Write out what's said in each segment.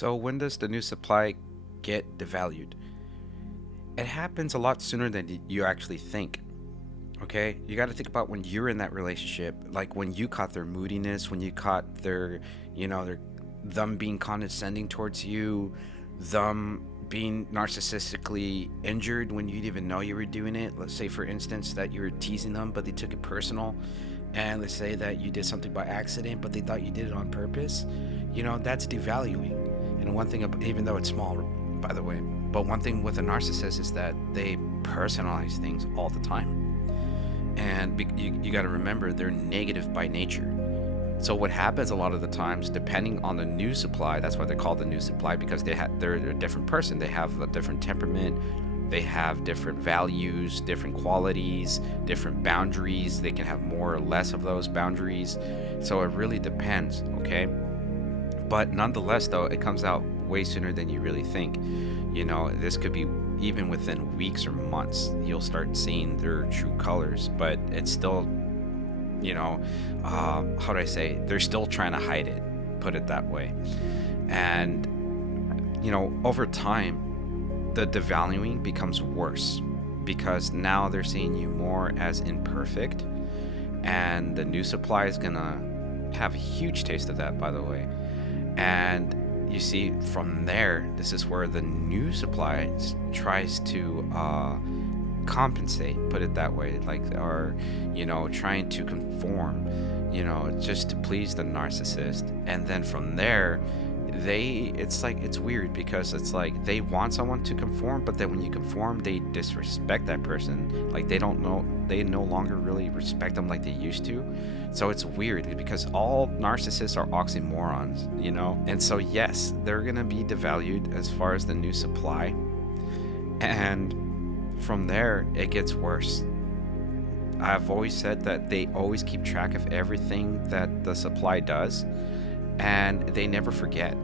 So when does the new supply get devalued? It happens a lot sooner than you actually think. Okay, you got to think about when you're in that relationship, like when you caught their moodiness, when you caught their, their them being condescending towards you, them being narcissistically injured when you didn't even know you were doing it. Let's say, for instance, that you were teasing them, but they took it personal, and let's say that you did something by accident, but they thought you did it on purpose. That's devaluing. And one thing, even though it's small, by the way, but one thing with a narcissist is that they personalize things all the time. And you got to remember, they're negative by nature. So what happens a lot of the times, depending on the new supply, that's why they're called the new supply, because they're a different person. They have a different temperament. They have different values, different qualities, different boundaries. They can have more or less of those boundaries. So it really depends, okay? But nonetheless, though, it comes out way sooner than you really think. This could be even within weeks or months, you'll start seeing their true colors, but it's still, how do I say, they're still trying to hide it, put it that way. And, over time, the devaluing becomes worse because now they're seeing you more as imperfect, and the new supply is gonna have a huge taste of that, by the way. And you see, from there, this is where the new supply tries to compensate, put it that way, like, or trying to conform, just to please the narcissist. And then from there, it's weird because it's like they want someone to conform, but then when you conform, they disrespect that person. Like, they no longer really respect them like they used to. So it's weird because all narcissists are oxymorons, and so yes, they're gonna be devalued as far as the new supply, and from there it gets worse. I've always said that they always keep track of everything that the supply does, and they never forget.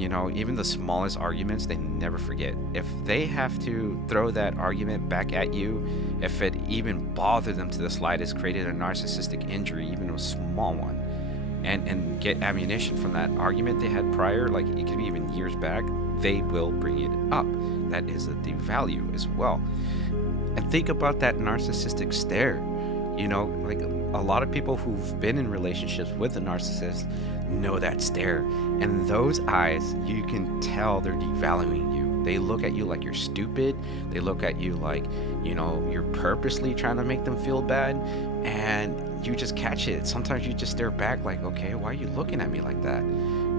Even the smallest arguments, they never forget. If they have to throw that argument back at you, if it even bothered them to the slightest, created a narcissistic injury, even a small one, and get ammunition from that argument they had prior, like it could be even years back, they will bring it up. That is a devalue as well. And think about that narcissistic stare. Like a lot of people who've been in relationships with a narcissist know that stare. And those eyes, you can tell they're devaluing you. They look at you like you're stupid. They look at you like, you're purposely trying to make them feel bad. And you just catch it. Sometimes you just stare back like, okay, why are you looking at me like that?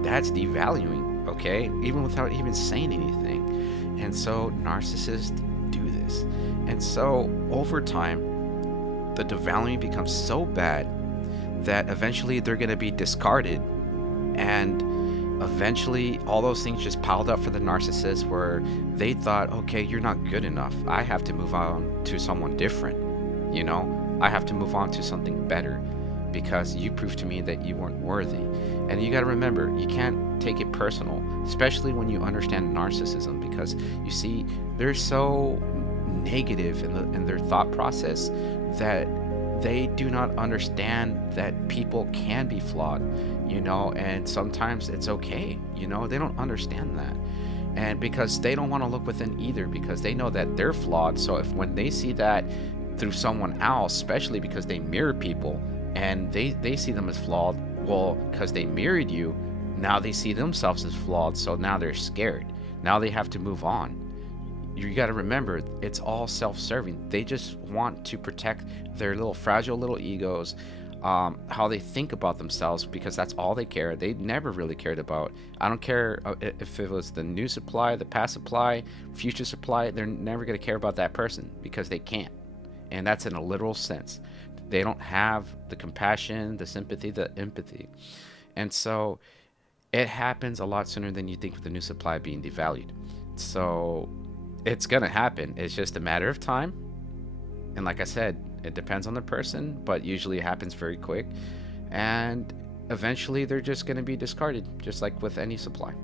That's devaluing, okay? Even without even saying anything. And so narcissists do this. And so over time, the devaluing becomes so bad that eventually they're going to be discarded, and eventually all those things just piled up for the narcissist where they thought, okay, you're not good enough, I have to move on to someone different, I have to move on to something better because you proved to me that you weren't worthy. And you got to remember, you can't take it personal, especially when you understand narcissism, because you see, they're so negative in their thought process that they do not understand that people can be flawed, and sometimes it's okay, they don't understand that. And because they don't want to look within either, because they know that they're flawed. So when they see that through someone else, especially because they mirror people and they see them as flawed, well, because they mirrored you, now they see themselves as flawed, so now they're scared. Now they have to move on. You got to remember, it's all self-serving. They just want to protect their little fragile little egos, how they think about themselves, because that's all they care. They never really cared about, I don't care if it was the new supply, the past supply, future supply, they're never going to care about that person because they can't. And that's in a literal sense. They don't have the compassion, the sympathy, the empathy. And so it happens a lot sooner than you think with the new supply being devalued. So it's going to happen. It's just a matter of time. And like I said, it depends on the person, but usually it happens very quick. And eventually they're just going to be discarded, just like with any supply.